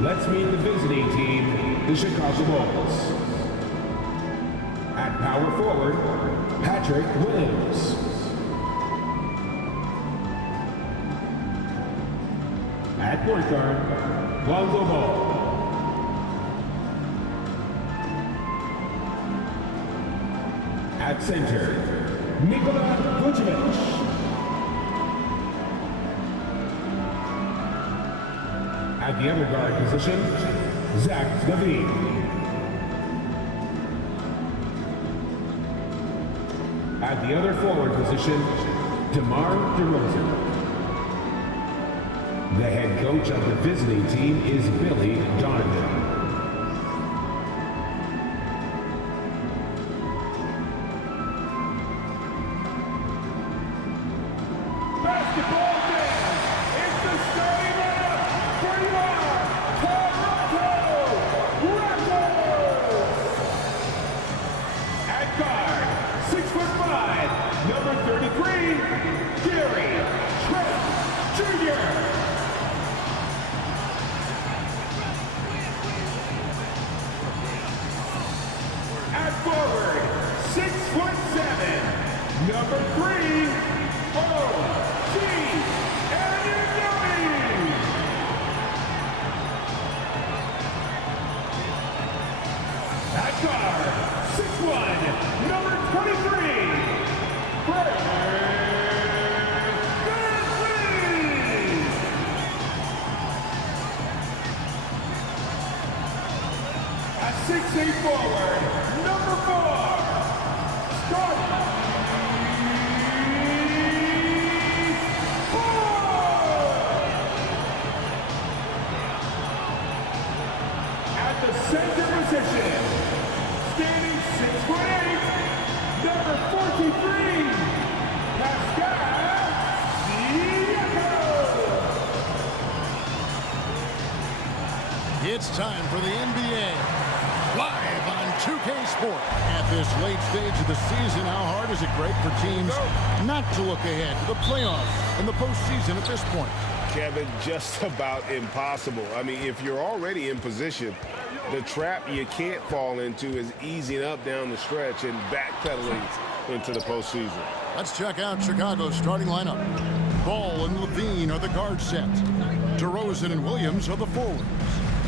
Let's meet the visiting team, the Chicago Bulls. At power forward, Patrick Williams. At point guard, Lonzo Ball. At center, Nikola Vucevic. At the other guard position, Zach LaVine. At the other forward position, DeMar DeRozan. The head coach of the visiting team is Billy Donovan. Basketball fans, it's the starting lineup for your Toronto Raptors! At guard, 6'5", number 33, Gary Trent Jr. At forward, 6'7", number 3, O.G. Anunoby. At guard, 6'1", number 23, Brad Guzman. At 6'8" forward, number 4, Scott. At the center position, standing 6'8", number 43, Pascal Siakam. It's time for the NBA. Live on 2K Sport. At this late stage of the season, how hard is it, Greg, for teams not to look ahead to the playoffs and the postseason at this point? Kevin, just about impossible. I mean, if you're already in position, the trap you can't fall into is easing up down the stretch and backpedaling into the postseason. Let's check out Chicago's starting lineup. Ball and LaVine are the guard set. DeRozan and Williams are the forwards.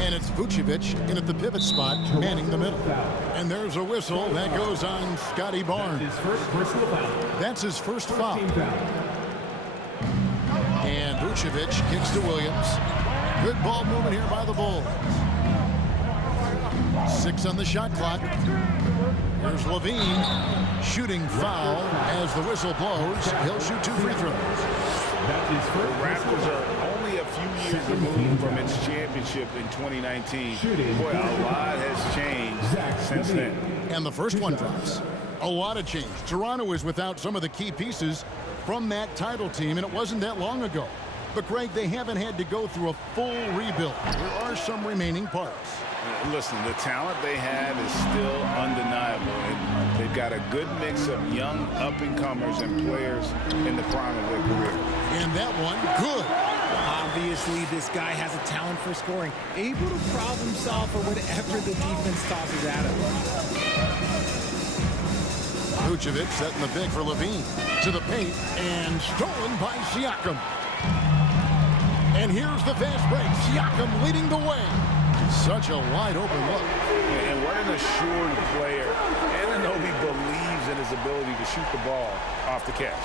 And it's Vucevic in at the pivot spot, manning the middle. And there's a whistle that goes on Scotty Barnes. His first personal foul. That's his first foul. Team foul. And Vucevic kicks to Williams. Good ball movement here by the Bulls. 6 on the shot clock. Here's LaVine. Shooting foul as the whistle blows. He'll shoot 2 free throws. That's his The first Raptors are only a few years removed from its championship in 2019. Boy, a lot has changed since then. And the first one drops. A lot of change. Toronto is without some of the key pieces from that title team, and it wasn't that long ago. But, Greg, they haven't had to go through a full rebuild. There are some remaining parts. Listen, the talent they have is still undeniable, and they've got a good mix of young up-and-comers and players in the prime of their career. And that one, good. Obviously, this guy has a talent for scoring, able to problem solve for whatever the defense tosses at him. Vucevic setting the pick for LaVine. To the paint, and stolen by Siakam. And here's the fast break. Siakam leading the way. Such a wide open look. And what an assured player. Anunoby believes in his ability to shoot the ball off the catch.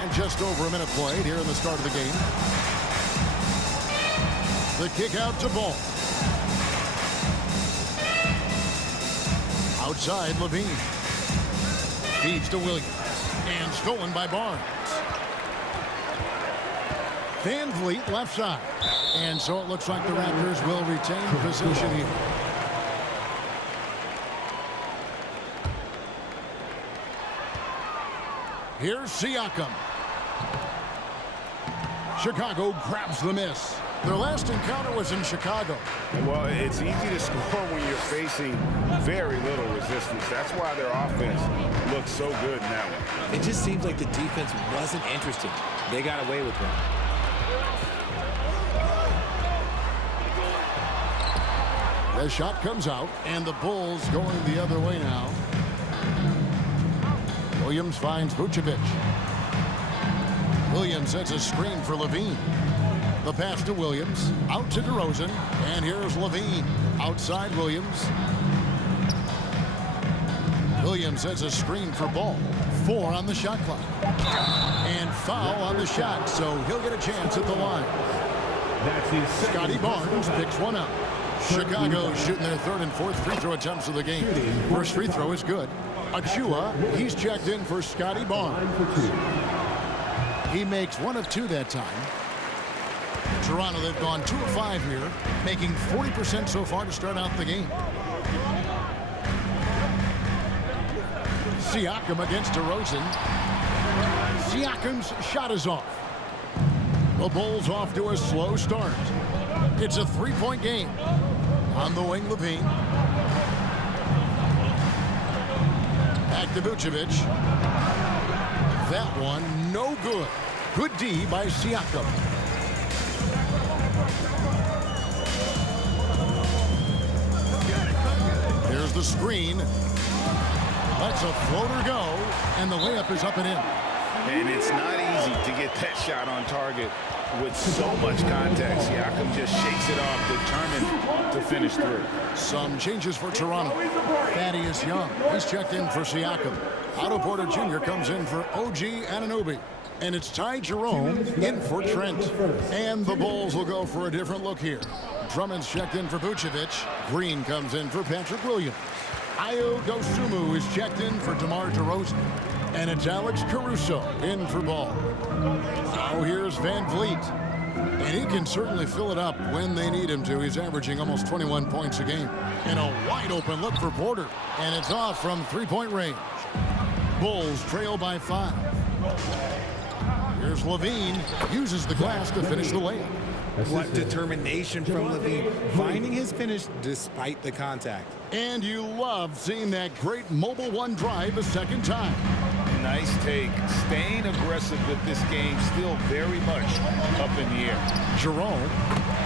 And just over a minute played here in the start of the game. The kick out to Ball. Outside, LaVine. Feeds to Williams. And stolen by Barnes. Van Vliet left side. And so it looks like the Raptors will retain possession here. Here's Siakam. Chicago grabs the miss. Their last encounter was in Chicago. Well, it's easy to score when you're facing very little resistance. That's why their offense looks so good in that one. It just seems like the defense wasn't interested. They got away with one. A shot comes out, and the Bulls going the other way now. Williams finds Vucevic. Williams sets a screen for Levine. The pass to Williams, out to DeRozan, and here's Levine. Outside Williams. Williams sets a screen for Ball. 4 on the shot clock. And foul on the shot, so he'll get a chance at the line. That's his Scotty Barnes picks one up. Chicago shooting their 3rd and 4th free throw attempts of the game. First free throw is good. Achua, he's checked in for Scotty Barnes. He makes 1 of 2 that time. Toronto, they've gone 2 of 5 here, making 40% so far to start out the game. Siakam against DeRozan. Siakam's shot is off. The Bulls off to a slow start. It's a 3-point game. On the wing, Levine. Back to Vucevic. That one, no good. Good D by Siakam. There's the screen. Lets a floater go, and the layup is up and in. And it's not easy to get that shot on target with so much contact. Siakam just shakes it off, determined to finish through. Some changes for Toronto. Thaddeus Young, he's checked in for Siakam. Otto Porter Jr. comes in for OG Anunoby. And it's Ty Jerome in for Trent. And the Bulls will go for a different look here. Drummond's checked in for Vucevic. Green comes in for Patrick Williams. Ayo Dosunmu is checked in for DeMar DeRozan. And it's Alex Caruso in for Ball. Now here's Van Vliet. And he can certainly fill it up when they need him to. He's averaging almost 21 points a game. And a wide open look for Porter. And it's off from 3-point range. Bulls trail by 5. Here's Levine. Uses the glass to finish the layup. What determination from Levine, finding his finish despite the contact. And you love seeing that great mobile 1 drive a second time. Nice take. Staying aggressive with this game, still very much up in the air. Jerome.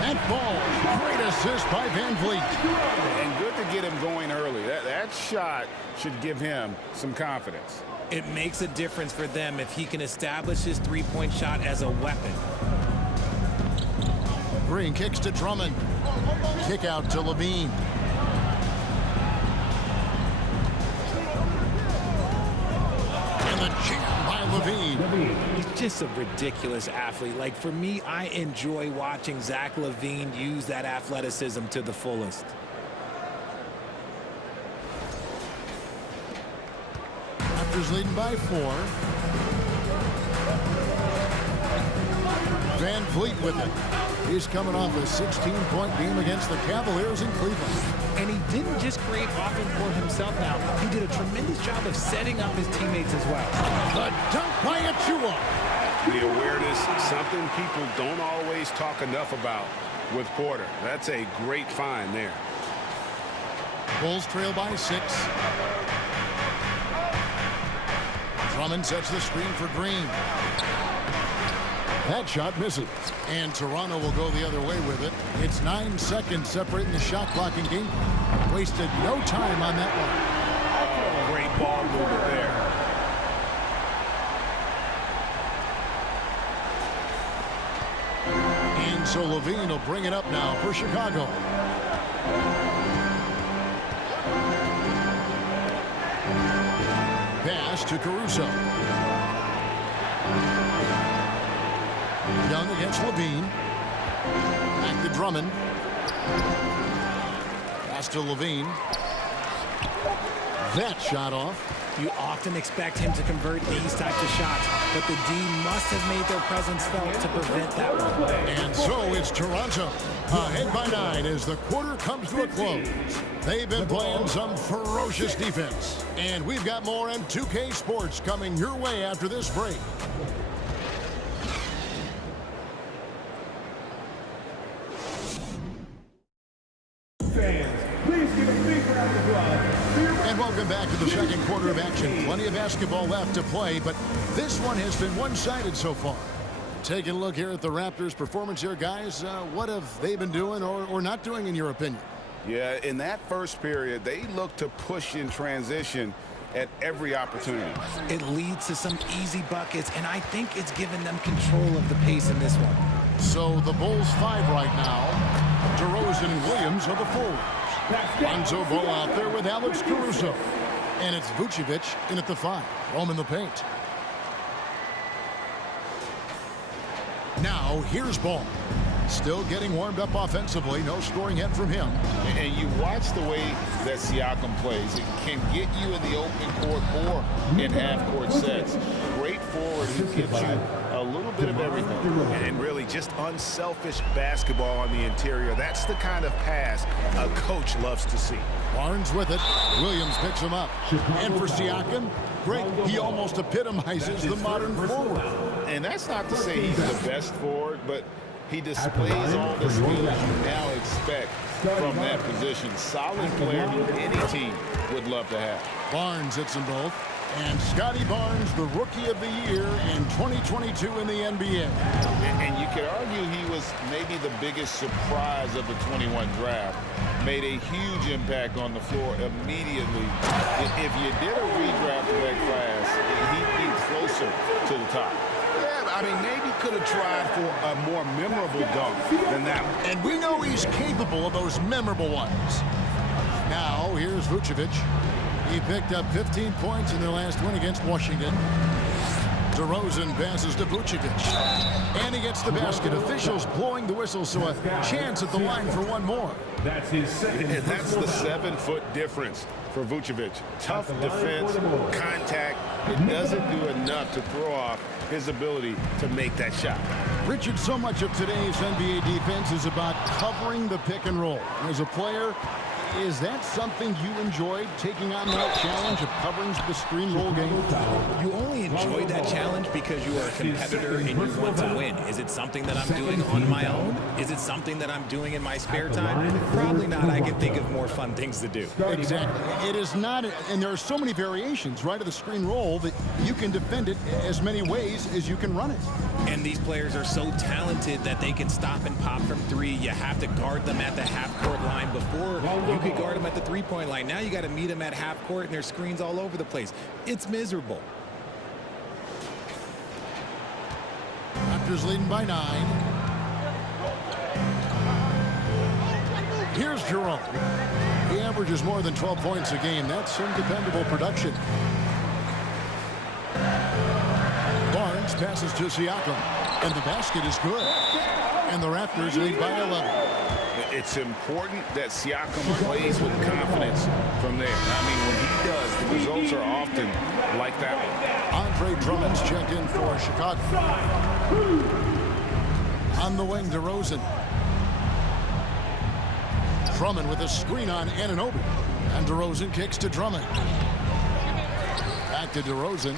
That ball. Great assist by Van Vliet. And good to get him going early. That shot should give him some confidence. It makes a difference for them if he can establish his 3-point shot as a weapon. Green kicks to Drummond. Kick out to Levine. And the jam by Levine. He's just a ridiculous athlete. Like, for me, I enjoy watching Zach LaVine use that athleticism to the fullest. Raptors leading by 4. Van Vliet with it. He's coming off a 16-point game against the Cavaliers in Cleveland. And he didn't just create offense for himself now. He did a tremendous job of setting up his teammates as well. The dunk by Achua. The awareness, something people don't always talk enough about with Porter. That's a great find there. Bulls trail by 6. Drummond sets the screen for Green. That shot misses. And Toronto will go the other way with it. It's 9 seconds separating the shot clock and game. Wasted no time on that one. Oh, great ball movement there. And so Levine will bring it up now for Chicago. Pass to Caruso. Young against Levine. Back to Drummond. Pass to Levine. That shot off. You often expect him to convert these types of shots, but the D must have made their presence felt to prevent that one. And so it's Toronto ahead by 9 as the quarter comes to a close. They've been playing some ferocious defense. And we've got more M2K Sports coming your way after this break. And welcome back to the second quarter of action. Plenty of basketball left to play, but this one has been one-sided so far. Taking a look here at the Raptors' performance here, guys. What have they been doing or not doing, in your opinion? Yeah, in that first period, they looked to push in transition at every opportunity. It leads to some easy buckets, and I think it's given them control of the pace in this one. So the Bulls 5 right now. DeRozan and Williams are the forwards. Lonzo Ball out there with Alex Caruso. And it's Vucevic in at the 5. Rome in the paint. Now here's Ball. Still getting warmed up offensively. No scoring yet from him. And you watch the way that Siakam plays. It can get you in the open court or in half-court sets. Great forward who gives you a little bit of everything. And really just unselfish basketball on the interior. That's the kind of pass a coach loves to see. Barnes with it. Williams picks him up. And for Siakam, great. He almost epitomizes the modern forward. And that's not to say he's the best forward, but he displays all the skills you now expect from that position. Solid player any team would love to have. Barnes hits them both. And Scotty Barnes, the Rookie of the Year in 2022 in the NBA. And you could argue he was maybe the biggest surprise of the 21 draft. Made a huge impact on the floor immediately. If you did a redraft of that class, he'd be closer to the top. I mean, maybe could have tried for a more memorable dunk than that one. And we know he's capable of those memorable ones. Now, here's Vucevic. He picked up 15 points in their last win against Washington. DeRozan passes to Vucevic. And he gets the basket. Officials blowing the whistle, so a chance at the line for one more. That's his second. And that's the 7-foot difference for Vucevic. Tough defense, contact. It doesn't do enough to throw off his ability to make that shot. Richard, so much of today's NBA defense is about covering the pick and roll. As a player, is that something you enjoyed, taking on that challenge of covering the screen roll game? You only enjoy that challenge because you are a competitor and you want to win. Is it something that I'm doing on my own? Is it something that I'm doing in my spare time? Probably not. I can think of more fun things to do. Exactly. It is not, and there are so many variations, right, of the screen roll that you can defend it as many ways as you can run it. And these players are so talented that they can stop and pop from three. You have to guard them at the half-court line. Before, you could guard them at the three-point line. Now you got to meet them at half-court, and there's screens all over the place. It's miserable. Raptors leading by 9. Here's Jerome. He averages more than 12 points a game. That's some dependable production. Barnes passes to Siakam, and the basket is good. And the Raptors lead by 11. It's important that Siakam plays with confidence from there. I mean, when he does, the results are often like that one. Andre Drummond's checked in for Chicago. On the wing, DeRozan. Drummond with a screen on Anunoby. And DeRozan kicks to Drummond. Back to DeRozan.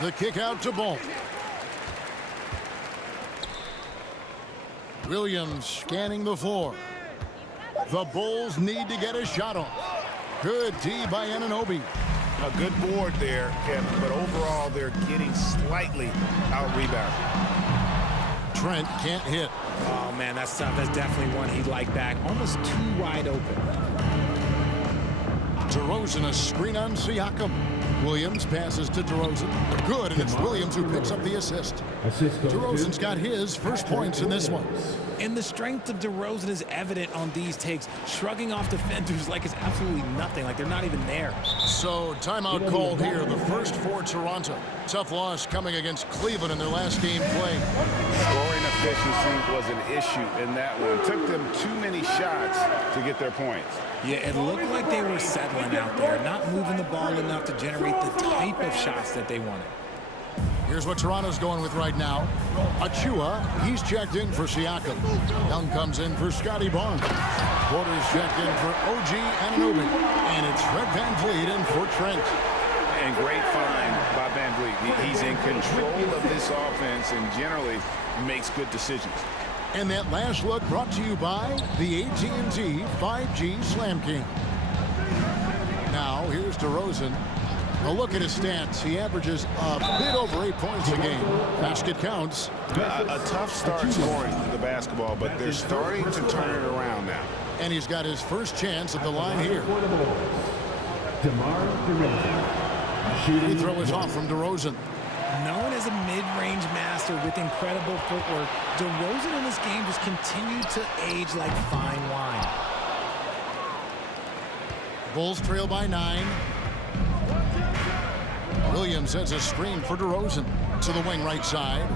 The kick out to Ball. Williams scanning the floor. The Bulls need to get a shot off. Good D by Anunoby. A good board there, Kevin, but overall they're getting slightly out-rebounded. Trent can't hit. Oh, man, that's tough. That's definitely one he'd like back. Almost too wide open. DeRozan, a screen on Siakam. Williams passes to DeRozan. Good, and it's Williams who picks up the assist. DeRozan's got his first points in this one. And the strength of DeRozan is evident on these takes, shrugging off defenders like it's absolutely nothing, like they're not even there. So, timeout called here, the first for Toronto. Tough loss coming against Cleveland in their last game played. Scoring efficiency was an issue in that one. Took them too many shots to get their points. Yeah, it looked like they were settling out there, not moving the ball enough to generate the type of shots that they wanted. Here's what Toronto's going with right now. Achua, he's checked in for Siakam. Young comes in for Scotty Barnes. Porter's checked in for OG Anunoby. And it's Fred VanVleet in for Trent. And great find by VanVleet. He's in control of this offense and generally makes good decisions. And that last look brought to you by the AT&T 5G Slam King. Now, here's DeRozan. A look at his stats. He averages a bit over 8 points a game. Basket counts. A tough start scoring the basketball, but they're starting to turn it around now. And he's got his first chance at the line here. For the Bulls, DeMar DeRozan. He throw is off from DeRozan. Known as a mid-range master with incredible footwork, DeRozan in this game just continued to age like fine wine. Bulls trail by 9. Williams has a screen for DeRozan to the wing right side.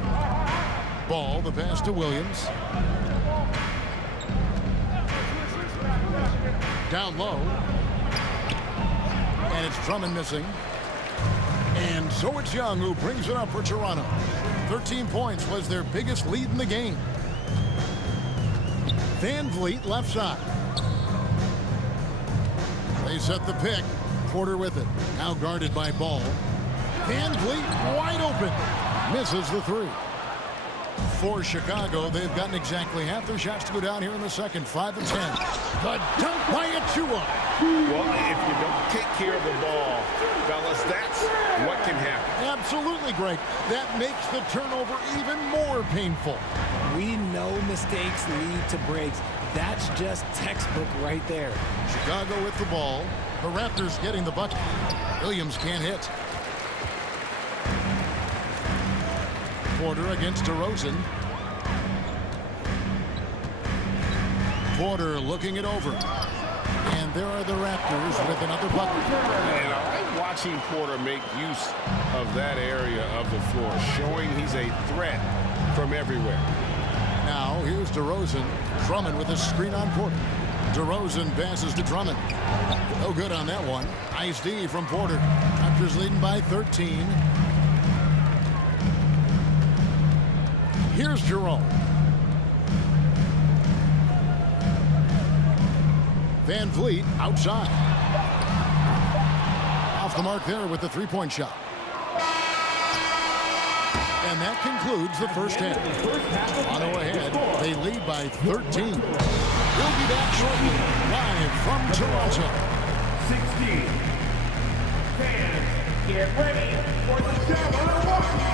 Ball, the pass to Williams. Down low. And it's Drummond missing. And so it's Young who brings it up for Toronto. 13 points was their biggest lead in the game. Van Vliet left side. They set the pick. Porter with it. Now guarded by Ball. Van Vliet wide open. Misses the 3. For Chicago, they've gotten exactly half their shots to go down here in the second. 5 of 10. The dunk by Achua. Well, if you don't take care of the ball, fellas, that's what can happen. Absolutely, Greg. That makes the turnover even more painful. We know mistakes lead to breaks. That's just textbook right there. Chicago with the ball. The Raptors getting the bucket. Williams can't hit. Porter against DeRozan. Porter looking it over. And there are the Raptors with another bucket. And I like watching Porter make use of that area of the floor, showing he's a threat from everywhere. Now here's DeRozan. Drummond with a screen on Porter. DeRozan passes to Drummond. No good on that one. Nice D from Porter. Raptors leading by 13. Here's Jerome. Van Vliet outside. Off the mark there with the three-point shot. And that concludes the first half. Toronto ahead. They lead by 13. We'll be back shortly, live from Toronto. 16. Fans, get ready for the Jabbawockeez.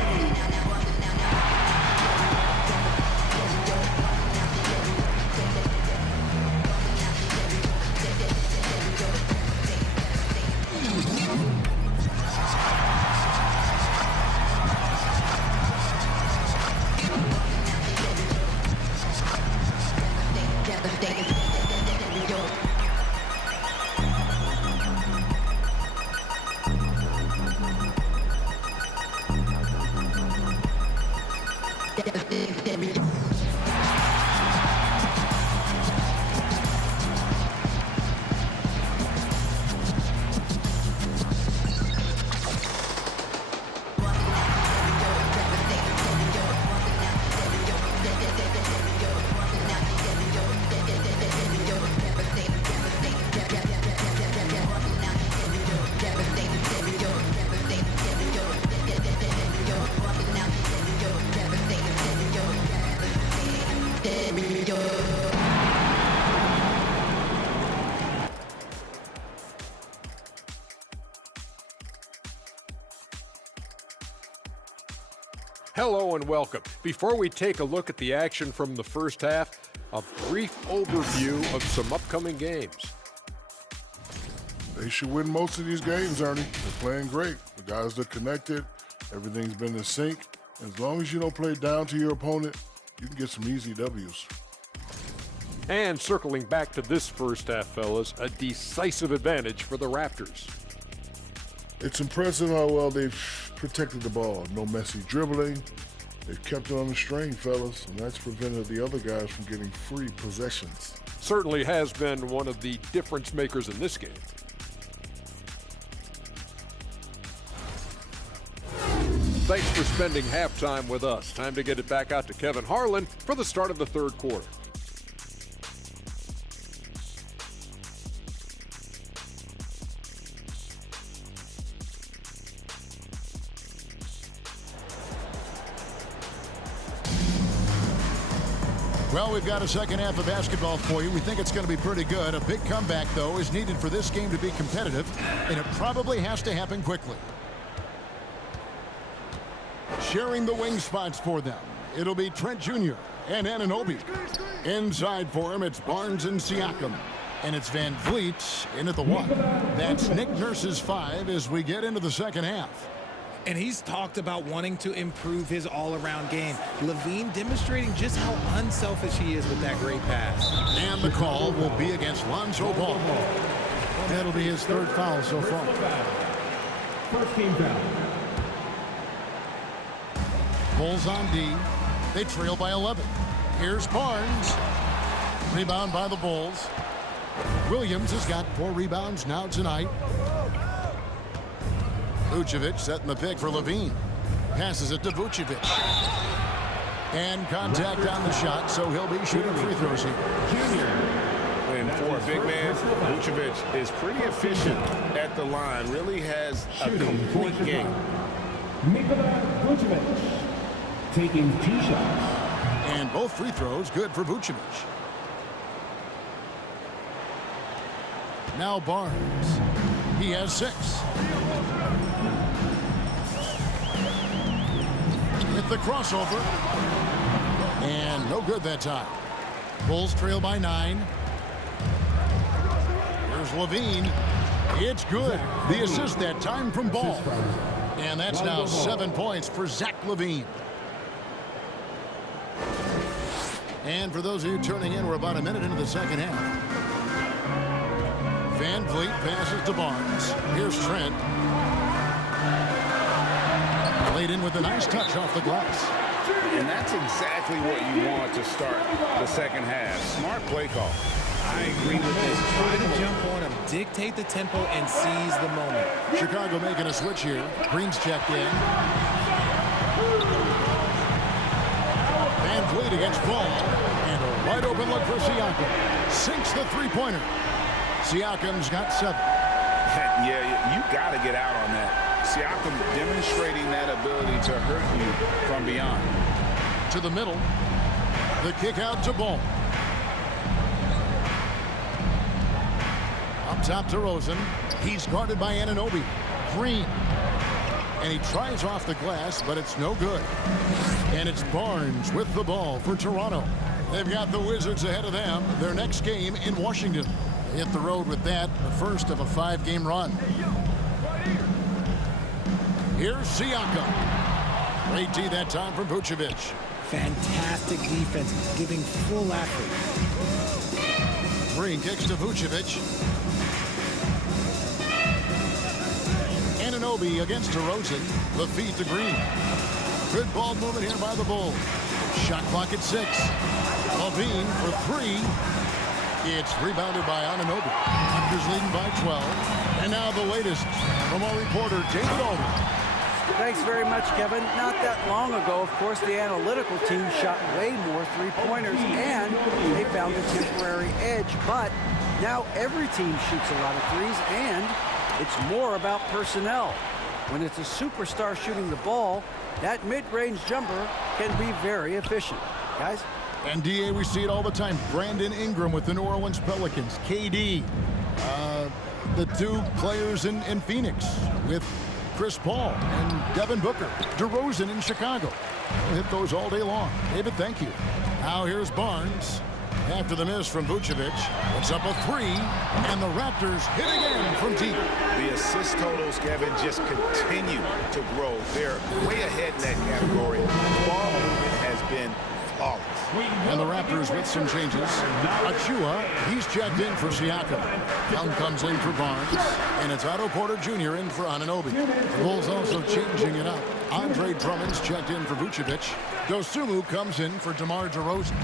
Hello and welcome. Before we take a look at the action from the first half, a brief overview of some upcoming games. They should win most of these games, Ernie. They're playing great. The guys are connected. Everything's been in sync. As long as you don't play down to your opponent, you can get some easy W's. And circling back to this first half, fellas, a decisive advantage for the Raptors. It's impressive how well they've protected the ball. No messy dribbling. They've kept it on the string, fellas, and that's prevented the other guys from getting free possessions. Certainly has been one of the difference makers in this game. Thanks for spending halftime with us. Time to get it back out to Kevin Harlan for the start of the third quarter. Well, we've got a second half of basketball for you. We think it's going to be pretty good. A big comeback, though, is needed for this game to be competitive, and it probably has to happen quickly. Sharing the wing spots for them, it'll be Trent Jr. and Anunoby. Inside for him, it's Barnes and Siakam. And it's Van Vliet in at the 1. That's Nick Nurse's 5 as we get into the second half. And he's talked about wanting to improve his all-around game. LaVine demonstrating just how unselfish he is with that great pass. And the call will be against Lonzo Ball. That'll be his 3rd foul so far. First team foul. Bulls on D. They trail by 11. Here's Barnes. Rebound by the Bulls. Williams has got 4 rebounds now tonight. Vucevic setting the pick for LaVine. Passes it to Vucevic. And contact on the shot, so he'll be shooting free throws here. And for a big man, Vucevic is pretty efficient at the line. Really has a complete game. Nikola Vucevic taking 2 shots. And both free throws good for Vucevic. Now Barnes. He has 6. Hit the crossover. And no good that time. Bulls trail by 9. Here's LaVine. It's good. The assist that time from Ball. And that's now 7 points for Zach LaVine. And for those of you turning in, we're about a minute into the second half. Van Vliet passes to Barnes. Here's Trent. Played in with a nice touch off the glass. And that's exactly what you want to start the second half. Smart play call. I agree with this. Try to jump on him, dictate the tempo, and seize the moment. Chicago making a switch here. Green's checked in. Van Vliet against Ball. And a wide open look for Siakam. Sinks the three-pointer. Siakam's got 7. Yeah, you got to get out on that. Siakam demonstrating that ability to hurt you from beyond. To the middle. The kick out to Ball. Up top to Rosen. He's guarded by Anunoby. Green. And he tries off the glass, but it's no good. And it's Barnes with the ball for Toronto. They've got the Wizards ahead of them. Their next game in Washington. They hit the road with that, the first of a 5-game run. Here's Siakam. Great D that time from Vucevic. Fantastic defense, giving full effort. Green kicks to Vucevic. Anunoby against DeRozan. The feed to Green. Good ball movement here by the Bulls. Shot clock at 6. LaVine for 3. It's rebounded by Anunoby. Raptors leading by 12. And now the latest from our reporter, David Aldridge. Thanks very much, Kevin. Not that long ago, of course, the analytical team shot way more three-pointers, and they found a temporary edge. But now every team shoots a lot of threes, and it's more about personnel. When it's a superstar shooting the ball, that mid-range jumper can be very efficient. Guys? And DA, we see it all the time. Brandon Ingram with the New Orleans Pelicans. KD. The 2 players in Phoenix with Chris Paul and Devin Booker. DeRozan in Chicago. We'll hit those all day long. David, thank you. Now here's Barnes. After the miss from Vucevic. It's up a 3. And the Raptors hit again from deep. The assist totals, Kevin, just continue to grow. They're way ahead in that category. Ball movement has been flawless. And the Raptors with some changes. Achua, he's checked in for Siakam. Young comes in for Barnes. And it's Otto Porter Jr. in for Anunoby. The Bulls also changing it up. Andre Drummond's checked in for Vucevic. Dosunmu comes in for DeMar DeRozan.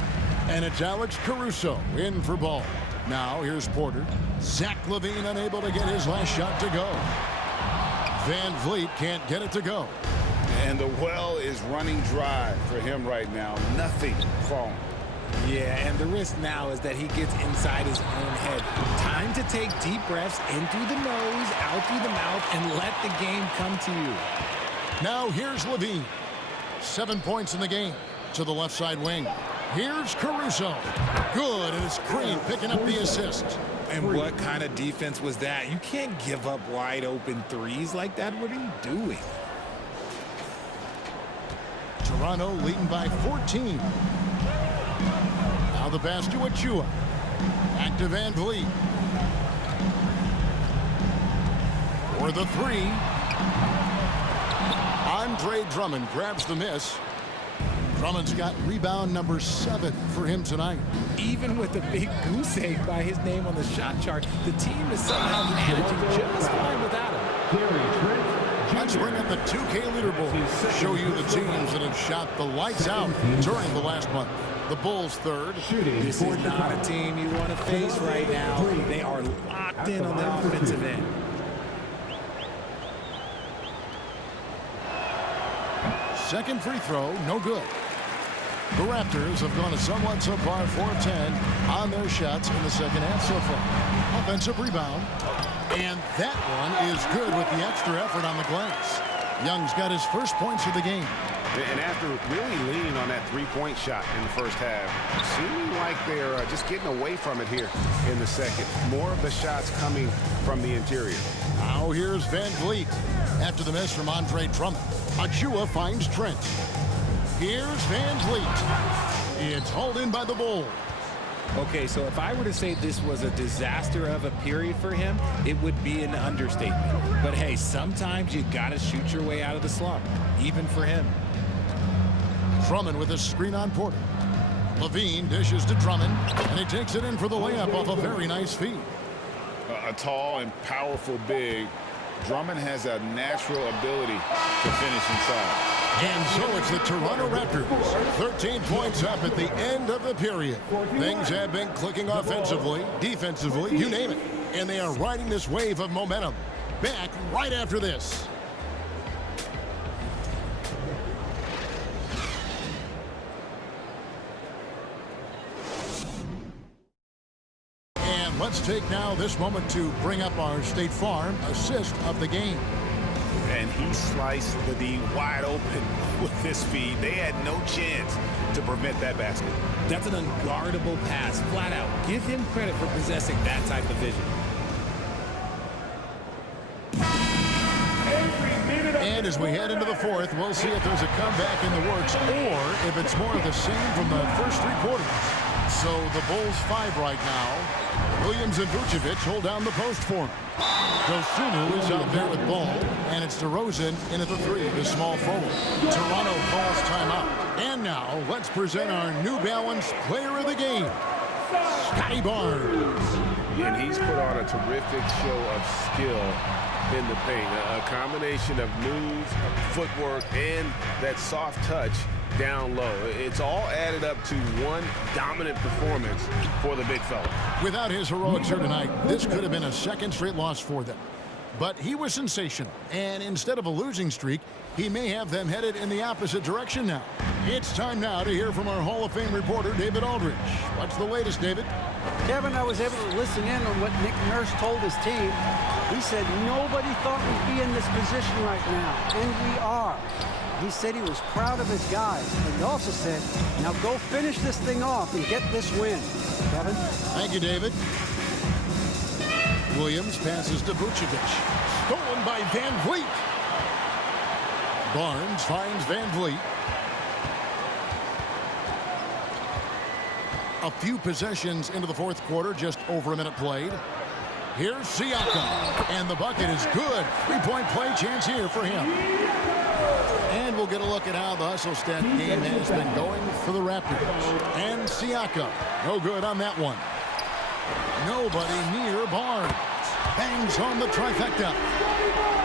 And it's Alex Caruso in for Ball. Now here's Porter. Zach LaVine unable to get his last shot to go. Van Vliet can't get it to go. And the well is running dry for him right now. Nothing falling. Yeah, and the risk now is that he gets inside his own head. Time to take deep breaths in through the nose, out through the mouth, and let the game come to you. Now here's LaVine. 7 points in the game to the left side wing. Here's Caruso. Good, and it's Green picking up the assist. And what kind of defense was that? You can't give up wide open threes like that. What are you doing? Toronto leading by 14. Now the pass to Achua. Back to Van Vliet. For the three. Andre Drummond grabs the miss. Drummond's got rebound number 7 for him tonight. Even with a big goose egg by his name on the shot chart, the team is somehow managing just fine without him. Let's bring up the 2K leaderboard to show you the teams that have shot the lights out during the last month. The Bulls third. This is not a team you want to face right now. They are locked in on the offensive end. Second free throw, no good. The Raptors have gone a somewhat subpar 4-10 on their shots in the second half so far. Offensive rebound. And that one is good with the extra effort on the glass. Young's got his first points of the game. And after really leaning on that three-point shot in the first half, seeming like they're just getting away from it here in the second. More of the shots coming from the interior. Now here's Van Vliet. After the miss from Andre Drummond, Achua finds Trent. Here's Van Vliet. It's hauled in by the Bulls. Okay, so if I were to say this was a disaster of a period for him, it would be an understatement. But hey, sometimes you gotta shoot your way out of the slump, even for him. Drummond with a screen on Porter. Levine dishes to Drummond, and he takes it in for the layup off a very nice feed. A tall and powerful big. Drummond has a natural ability to finish inside. And so it's the Toronto Raptors, 13 points up at the end of the period. Things have been clicking offensively, defensively, you name it. And they are riding this wave of momentum. Back right after this. And let's take now this moment to bring up our State Farm assist of the game. And he sliced the D wide open with this feed. They had no chance to prevent that basket. That's an unguardable pass, flat out. Give him credit for possessing that type of vision. And as we head into the fourth, we'll see if there's a comeback in the works or if it's more of the same from the first 3 quarters. So the Bulls 5 right now. Williams and Vucevic hold down the post for him. Guzman is out there with ball, and it's DeRozan in at the 3, the small forward. Toronto calls timeout. And now let's present our New Balance player of the game, Scotty Barnes. And he's put on a terrific show of skill in the paint. A combination of moves, footwork, and that soft touch down low. It's all added up to one dominant performance for the big fella. Without his heroics here tonight, this could have been a second straight loss for them. But he was sensational, and instead of a losing streak, he may have them headed in the opposite direction now. It's time now to hear from our Hall of Fame reporter, David Aldridge. What's the latest, David? Kevin, I was able to listen in on what Nick Nurse told his team. He said nobody thought we'd be in this position right now, and we are. He said he was proud of his guys, and he also said, now go finish this thing off and get this win. Kevin? Thank you, David. Williams passes to Vucevic. Stolen by Van Vliet. Barnes finds Van Vliet. A few possessions into the fourth quarter, just over a minute played. Here's Siakam, and the bucket is good. 3-point play chance here for him. And we'll get a look at how the hustle stat game has been going for the Raptors. And Siakam, no good on that one. Nobody near Barnes. Bangs on the trifecta.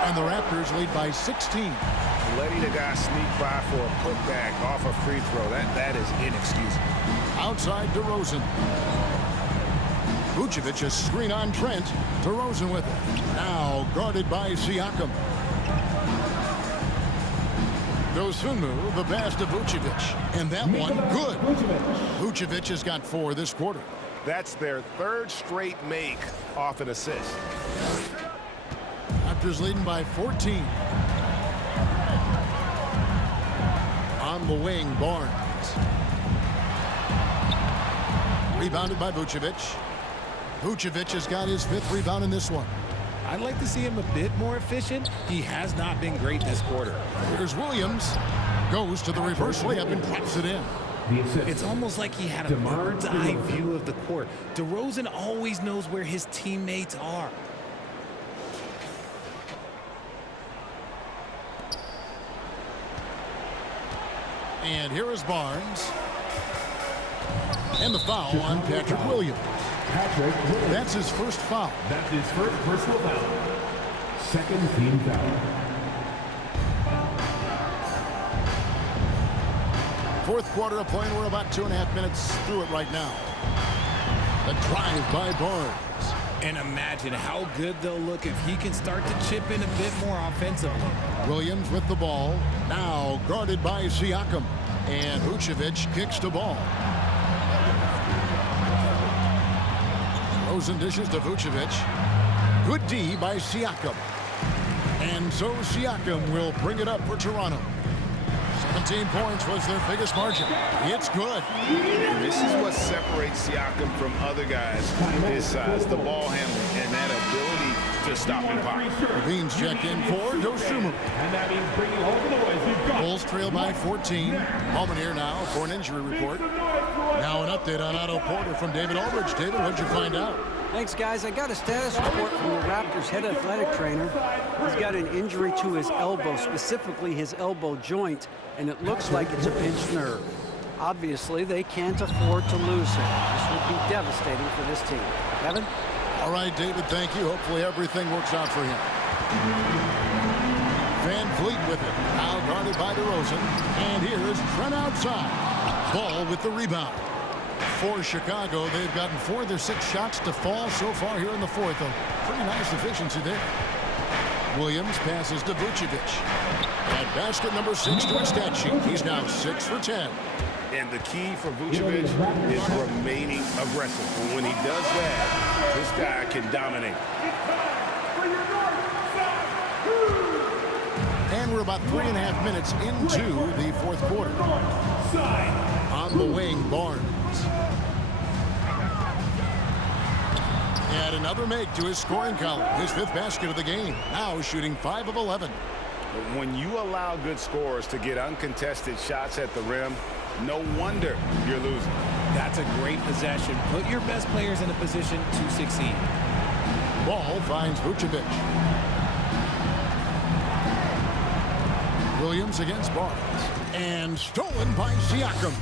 And the Raptors lead by 16. Letting a guy sneak by for a putback off a free throw, that is inexcusable. Outside DeRozan. Vucevic, a screen on Trent. DeRozan with it. Now guarded by Siakam. Guzman, the pass to Vucevic. And that one, good. Vucevic has got 4 this quarter. That's their 3rd straight make off an assist. Raptors leading by 14. On the wing, Barnes. Rebounded by Vucevic. Vucevic has got his 5th rebound in this one. I'd like to see him a bit more efficient. He has not been great this quarter. Here's Williams. Goes to the reverse layup and drops it in. The assist. It's almost like he had a bird's eye view of the court. DeRozan always knows where his teammates are. And here is Barnes. And the foul on Patrick Williams. That's his first foul. That's his first personal foul. Second team foul. Fourth quarter of play, and we're about 2.5 minutes through it right now. The drive by Barnes. And imagine how good they'll look if he can start to chip in a bit more offensively. Williams with the ball. Now guarded by Siakam. And Vucevic kicks the ball. Rosen dishes to Vucevic. Good D by Siakam. And so Siakam will bring it up for Toronto. 17 points was their biggest margin. It's good. And this is what separates Siakam from other guys his size, the ball handling and that ability to stop and pop. Levine's checked in for Dosunmu. And that means bringing home the boys. We've got Bulls trail by 14. Holman here now for an injury report. Now an update on Otto Porter from David Aldridge. David, what'd you find out? Thanks, guys. I got a status report from the Raptors head athletic trainer. He's got an injury to his elbow, specifically his elbow joint, and it looks like it's a pinched nerve. Obviously, they can't afford to lose him. This would be devastating for this team. Kevin? All right, David, thank you. Hopefully everything works out for him. Van Vliet with it. Now guarded by DeRozan. And here is Trent outside. Ball with the rebound. For Chicago, they've gotten 4 of their 6 shots to fall so far here in the fourth. A pretty nice efficiency there. Williams passes to Vucevic. And basket number 6 to his stat sheet. He's now 6 for 10. And the key for Vucevic is remaining aggressive. And when he does that, this guy can dominate. And we're about 3.5 minutes into the fourth quarter. On the wing, Barnes. And another make to his scoring column. His 5th basket of the game. Now shooting 5 of 11. When you allow good scorers to get uncontested shots at the rim, no wonder you're losing. That's a great possession. Put your best players in a position to succeed. Ball finds Vucevic. Williams against Barnes. And stolen by Siakam.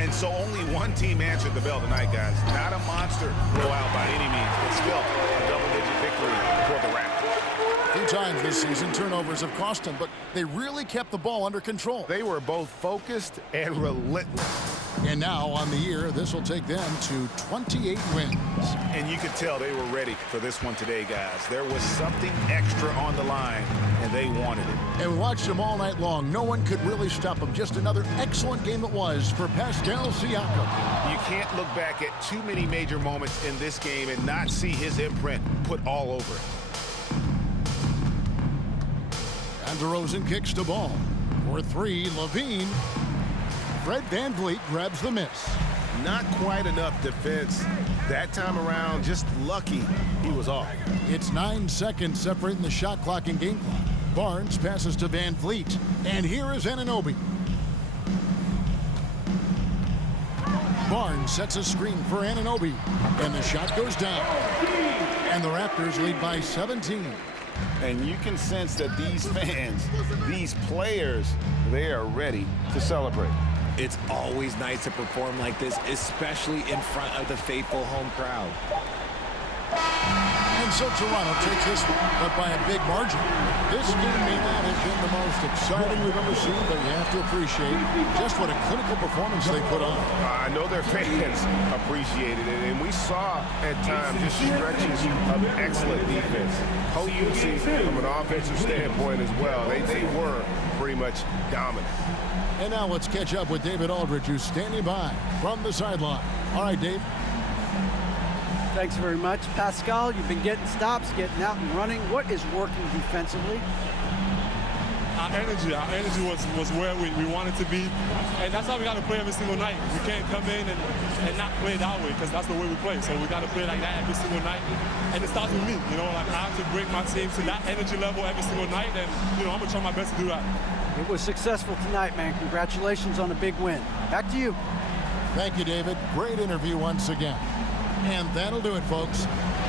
And so only one team answered the bell tonight, guys. Not a monster blowout by any means, but still a double-digit victory for the Raptors. A few times this season, turnovers have cost them, but they really kept the ball under control. They were both focused and relentless. And now, on the year, this will take them to 28 wins. And you could tell they were ready for this one today, guys. There was something extra on the line, and they wanted it. And we watched them all night long. No one could really stop them. Just another excellent game it was for Pascal Siakam. You can't look back at too many major moments in this game and not see his imprint put all over it. And DeRozan kicks the ball. For 3, Levine. Fred Van Vliet grabs the miss. Not quite enough defense that time around. Just lucky he was off. It's 9 seconds separating the shot clock and game clock. Barnes passes to Van Vliet. And here is Anunoby. Barnes sets a screen for Anunoby. And the shot goes down. And the Raptors lead by 17. And you can sense that these fans, these players, they are ready to celebrate. It's always nice to perform like this, especially in front of the faithful home crowd. And so Toronto takes this one, but by a big margin. This game may not have been the most exciting we've ever seen, but you have to appreciate just what a clinical performance they put on. I know their fans appreciated it, and we saw at times just stretches of excellent defense. Potency from an offensive standpoint as well. They were pretty much dominant. And now let's catch up with David Aldridge, who's standing by from the sideline. All right, Dave. Thanks very much. Pascal, you've been getting stops, getting out and running. What is working defensively? Our energy was where we wanted to be. And that's how we got to play every single night. We can't come in and not play that way, because that's the way we play. So we got to play like that every single night. And it starts with me. You know, like I have to bring my team to that energy level every single night. And, you know, I'm going to try my best to do that. It was successful tonight, man. Congratulations on a big win. Back to you. Thank you, David. Great interview once again. And that'll do it, folks.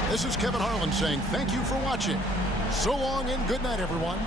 This is Kevin Harlan saying thank you for watching. So long and good night, everyone.